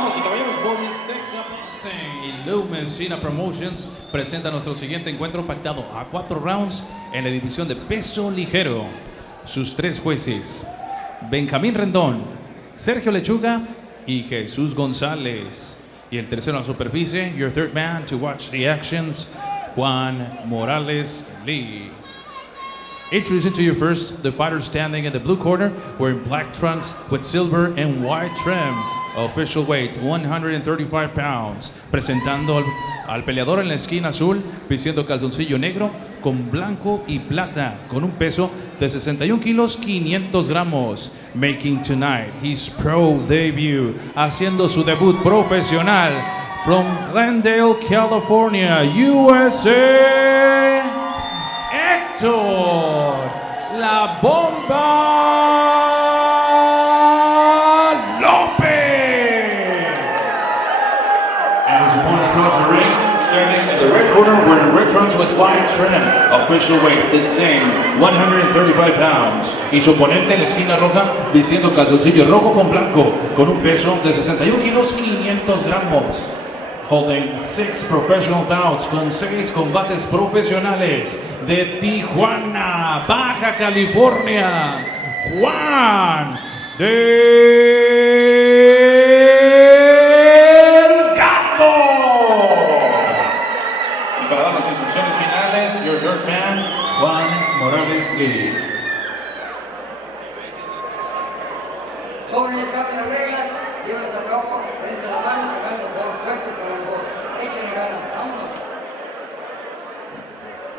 Damas y caballeros, Borizteca Boxing y Olympian Promotions presenta nuestro siguiente encuentro pactado a 4 rounds en la división de peso ligero. Sus 3 jueces, Benjamín Rendón, Sergio Lechuga y Jesús González. Y el tercero en la superficie, your third man to watch the actions, Juan Morales Lee. Introducing to you first, the fighter standing in the blue corner, wearing black trunks with silver and white trim. Official weight, 135 pounds. Presentando al peleador en la esquina azul, vistiendo calzoncillo negro con blanco y plata, con un peso de 61 kilos, 500 gramos. Making tonight his pro debut, haciendo su debut profesional from Glendale, California, USA, Hector La Bomba Lopez. And his opponent across the ring, standing in the red corner, wearing red trunks with white trim. Official weight, the same, 135 pounds. Y su oponente en la esquina roja, vistiendo calzoncillo rojo con blanco, con un peso de 61 kilos, 500 gramos. Holding 6 professional bouts con 6 combates profesionales de Tijuana, Baja California, Juan Delgado. Y para dar las instrucciones finales, your third man, Juan Morales Lee. Jóvenes, saquen las reglas, llévenlas a cabo, dense la mano, que van a jugar fuerte para los dos. Échenle ganas, vámonos.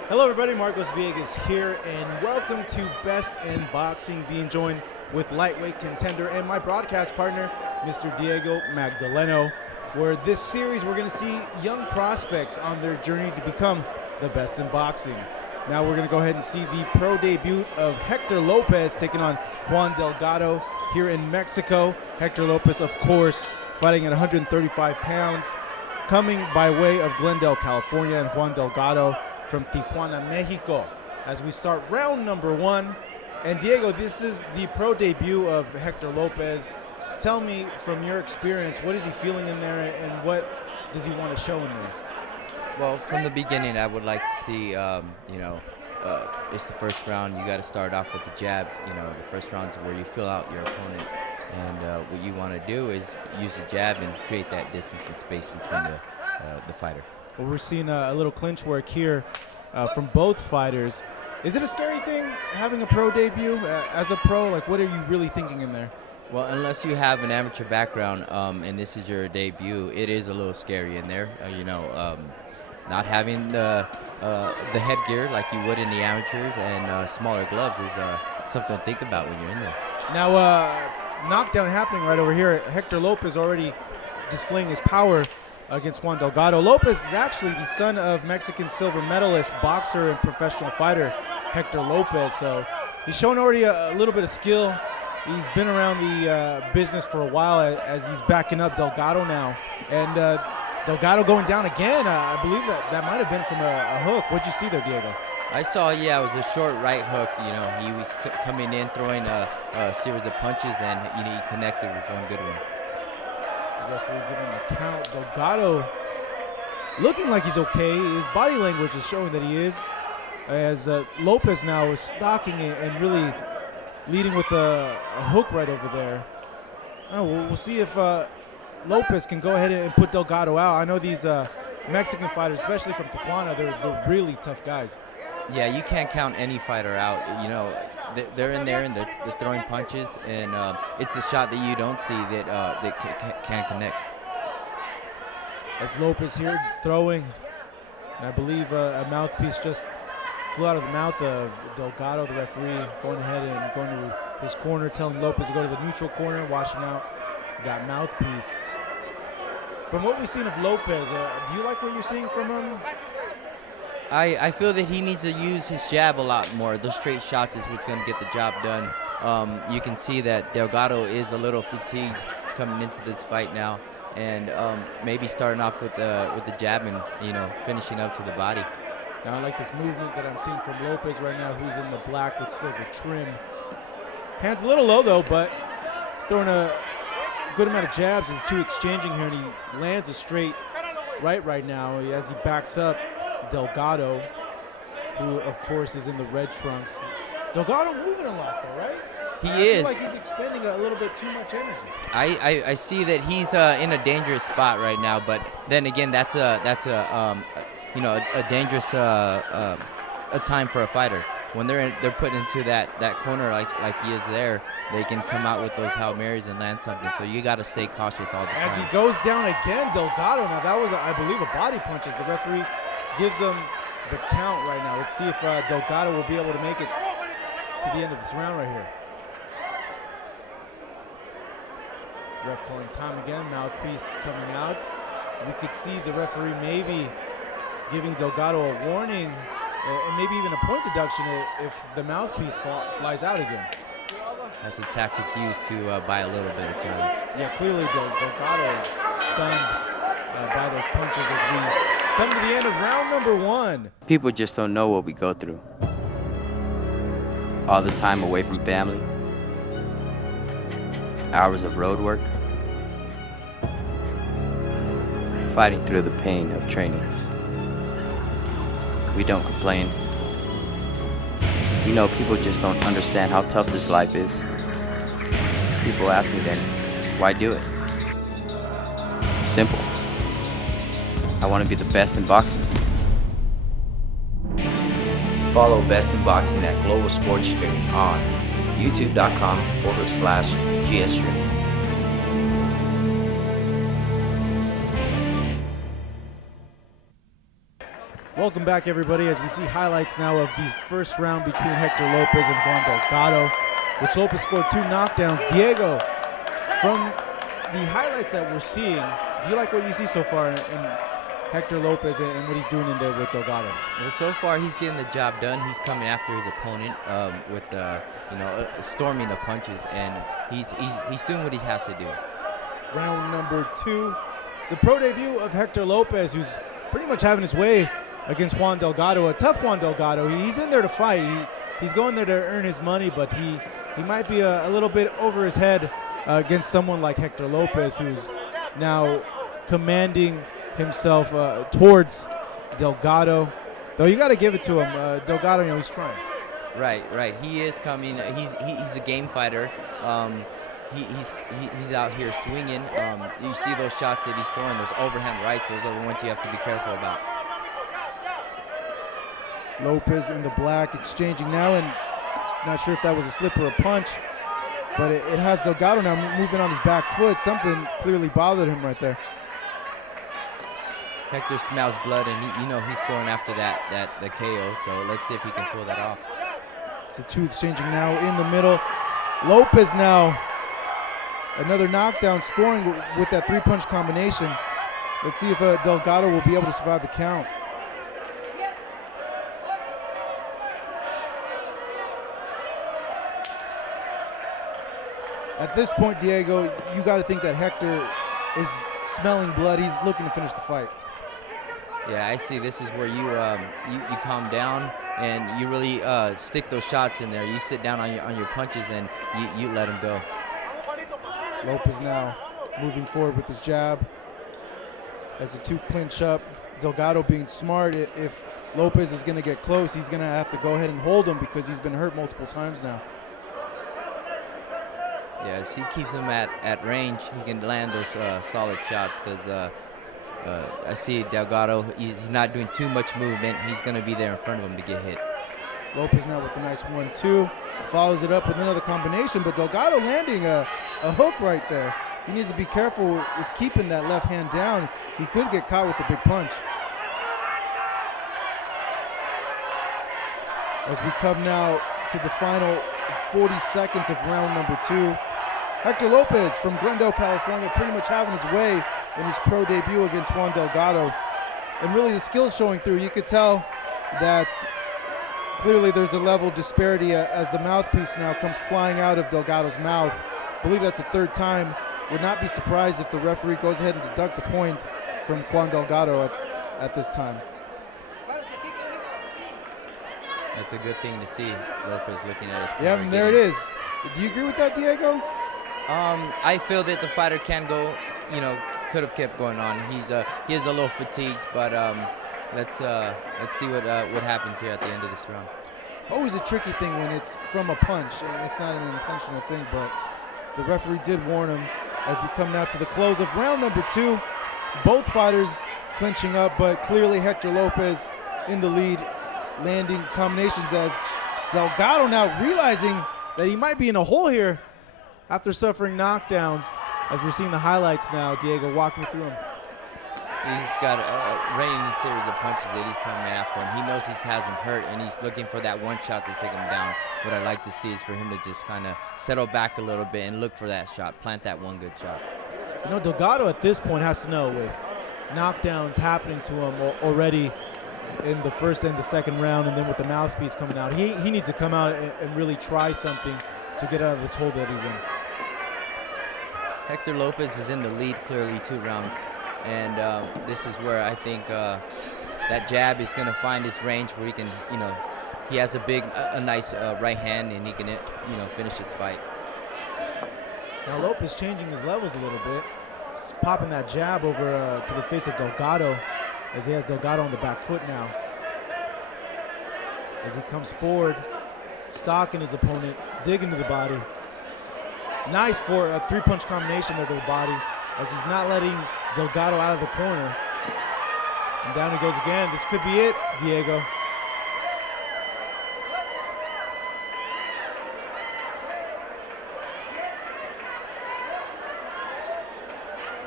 Hello everybody, Marcos Villegas here, and welcome to Best in Boxing, being joined with lightweight contender and my broadcast partner, Mr. Diego Magdaleno, where this series we're going to see young prospects on their journey to become the best in boxing. Now we're going to go ahead and see the pro debut of Hector Lopez taking on Juan Delgado here in Mexico. Hector Lopez, of course, fighting at 135 pounds, coming by way of Glendale, California, and Juan Delgado from Tijuana, Mexico. As we start round number 1, and Diego, this is the pro debut of Hector Lopez. Tell me, from your experience, what is he feeling in there, and what does he want to show in there? Well, from the beginning, I would like to see, it's the first round. You got to start off with the jab. The first round's where you fill out your opponent. And what you want to do is use the jab and create that distance and space between the fighter. Well, we're seeing a little clinch work here from both fighters. Is it a scary thing having a pro debut as a pro? Like, what are you really thinking in there? Well, unless you have an amateur background and this is your debut, it is a little scary in there. Not having the headgear like you would in the amateurs and smaller gloves is something to think about when you're in there. Now, knockdown happening right over here. Hector Lopez already displaying his power against Juan Delgado. Lopez is actually the son of Mexican silver medalist, boxer, and professional fighter Hector Lopez. So he's shown already a little bit of skill. He's been around the business for a while as he's backing up Delgado now. And Delgado going down again. I believe that might have been from a hook. What'd you see there, Diego? I saw, it was a short right hook. He was coming in, throwing a series of punches, and he connected with one good one. I guess we're giving him a count. Delgado looking like he's okay. His body language is showing that he is. As Lopez now is stalking it and really leading with a hook right over there. We'll see if Lopez can go ahead and put Delgado out. I know these Mexican fighters, especially from Tijuana, they're really tough guys. Yeah, you can't count any fighter out. They're in there and they're throwing punches, and it's the shot that you don't see that can connect. As Lopez here throwing, and I believe a mouthpiece just flew out of the mouth of Delgado, the referee, going ahead and going to his corner, telling Lopez to go to the neutral corner, washing out that mouthpiece. From what we've seen of Lopez, do you like what you're seeing from him? I feel that he needs to use his jab a lot more. Those straight shots is what's going to get the job done. You can see that Delgado is a little fatigued coming into this fight now, and maybe starting off with the jab and finishing up to the body. Now I like this movement that I'm seeing from Lopez right now, who's in the black with silver trim. Hands a little low though, but he's throwing a good amount of jabs. There's two exchanging here, and he lands a straight right now as he backs up Delgado, who of course is in the red trunks. Delgado moving a lot though, right? He I is. feel like he's expending a little bit too much energy. I see that he's in a dangerous spot right now, but then again, that's a dangerous a time for a fighter. When they're put into that corner like he is there, they can come out with those Hail Marys and land something. So you got to stay cautious all the time. As he goes down again, Delgado. Now that was, I believe, a body punch as the referee gives him the count right now. Let's see if Delgado will be able to make it to the end of this round right here. Ref calling time again, mouthpiece coming out. We could see the referee maybe giving Delgado a warning and maybe even a point deduction if the mouthpiece flies out again. That's a tactic used to buy a little bit of time. Yeah, clearly Delgado stunned by those punches as we come to the end of round number 1. People just don't know what we go through. All the time away from family, hours of road work, fighting through the pain of training. We don't complain. You know, people just don't understand how tough this life is. People ask me then, why do it? Simple. I want to be the best in boxing. Follow Best in Boxing at Global Sports Streaming on youtube.com/GSstream. Welcome back, everybody, as we see highlights now of the first round between Hector Lopez and Juan Delgado, which Lopez scored 2 knockdowns. Diego, from the highlights that we're seeing, do you like what you see so far in Hector Lopez and what he's doing in there with Delgado? Well, so far he's getting the job done. He's coming after his opponent with storming the punches, and he's doing what he has to do. Round number 2, the pro debut of Hector Lopez, who's pretty much having his way against Juan Delgado, a tough Juan Delgado. He's in there to fight. He's going there to earn his money, but he might be a little bit over his head against someone like Hector Lopez, who's now commanding himself towards Delgado. Though you got to give it to him. Delgado, he's trying. Right. He is coming. He's a game fighter. He's out here swinging. You see those shots that he's throwing, those overhand rights. Those are the ones you have to be careful about. Lopez in the black exchanging now, and not sure if that was a slip or a punch, but it has Delgado now moving on his back foot. Something clearly bothered him right there. Hector smells blood, and he's going after the KO. So let's see if he can pull that off. So 2 exchanging now in the middle. Lopez now another knockdown, scoring with that 3-punch combination. Let's see if Delgado will be able to survive the count. At this point, Diego, you got to think that Hector is smelling blood. He's looking to finish the fight. Yeah, I see. This is where you calm down and you really stick those shots in there. You sit down on your punches and you let him go. Lopez now moving forward with his jab as the 2 clinch up. Delgado being smart. If Lopez is going to get close, he's going to have to go ahead and hold him because he's been hurt multiple times now. Yes, he keeps him at range. He can land those solid shots because I see Delgado, he's not doing too much movement. He's going to be there in front of him to get hit. Lopez now with a nice 1-2. Follows it up with another combination, but Delgado landing a hook right there. He needs to be careful with keeping that left hand down. He could get caught with a big punch. As we come now to the final 40 seconds of round number 2. Hector Lopez from Glendale, California, pretty much having his way in his pro debut against Juan Delgado. And really the skills showing through. You could tell that clearly there's a level disparity as the mouthpiece now comes flying out of Delgado's mouth. I believe that's the 3rd time. Would not be surprised if the referee goes ahead and deducts a point from Juan Delgado at this time. That's a good thing to see, Lopez looking at his corner. Yeah, and there it is. Do you agree with that, Diego? I feel that the fighter can go, could have kept going on. He is a little fatigued, but let's see what happens here at the end of this round. Always a tricky thing when it's from a punch, and it's not an intentional thing, but the referee did warn him as we come now to the close of round number 2. Both fighters clinching up, but clearly Hector Lopez in the lead, landing combinations as Delgado now realizing that he might be in a hole here after suffering knockdowns. As we're seeing the highlights now, Diego, walk me through them. He's got a raining series of punches that he's coming after him. He knows he has him hurt, and he's looking for that one shot to take him down. What I'd like to see is for him to just kind of settle back a little bit and look for that shot, plant that one good shot. Delgado at this point has to know, with knockdowns happening to him already in the first and the second round, and then with the mouthpiece coming out, he needs to come out and really try something to get out of this hole that he's in. Hector Lopez is in the lead clearly 2 rounds. And this is where I think that jab is going to find his range where he can, he has a nice right hand, and he can, finish his fight. Now Lopez changing his levels a little bit. Just popping that jab over to the face of Delgado, as he has Delgado on the back foot now. As he comes forward, stalking his opponent, digging to the body. Nice for a 3-punch combination there to the body, as he's not letting Delgado out of the corner. And down he goes again. This could be it, Diego.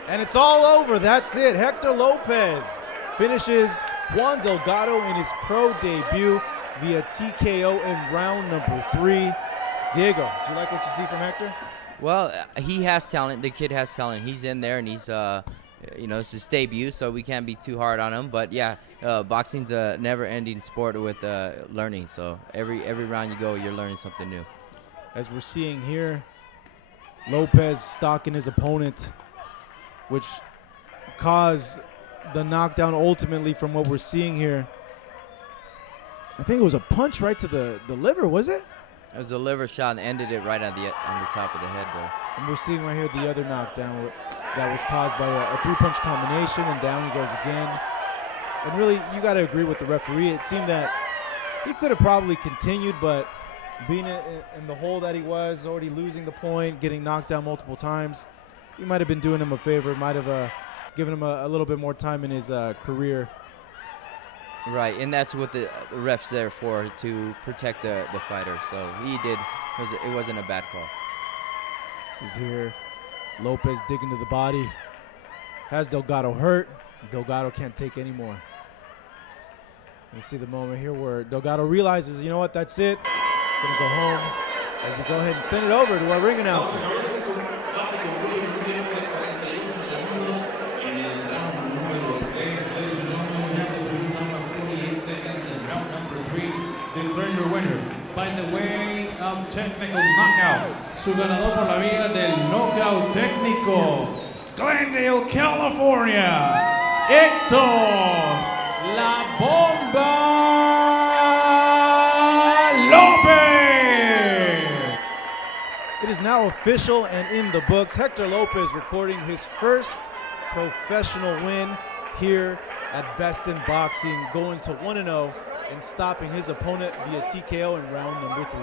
And it's all over. That's it. Hector Lopez finishes Juan Delgado in his pro debut via TKO in round number 3. Diego, do you like what you see from Hector? Well, he has talent. The kid has talent. He's in there, and he's, it's his debut, so we can't be too hard on him. But yeah, boxing's a never-ending sport with learning. So every round you go, you're learning something new. As we're seeing here, Lopez stalking his opponent, which caused the knockdown ultimately from what we're seeing here. I think it was a punch right to the liver, was it? It was a liver shot and ended it right on the top of the head there. And we're seeing right here the other knockdown that was caused by a 3-punch combination, and down he goes again. And really, you got to agree with the referee. It seemed that he could have probably continued, but being in the hole that he was, already losing the point, getting knocked down multiple times, he might have been doing him a favor, might have given him a little bit more time in his career. Right, and that's what the ref's there for, to protect the fighter. So he did. It wasn't a bad call. This was here. Lopez digging to the body. Has Delgado hurt. Delgado can't take any more. Let's see the moment here where Delgado realizes, you know what, that's it. Gonna go home. As we go ahead and send it over to our ring announcer. Declare your winner by the way of technical knockout. Su ganador por la vía del knockout técnico, Glendale, California, Hector La Bomba Lopez. It is now official and in the books. Hector Lopez recording his first professional win here at Best in Boxing, going to 1-0 and stopping his opponent via TKO in round number 3.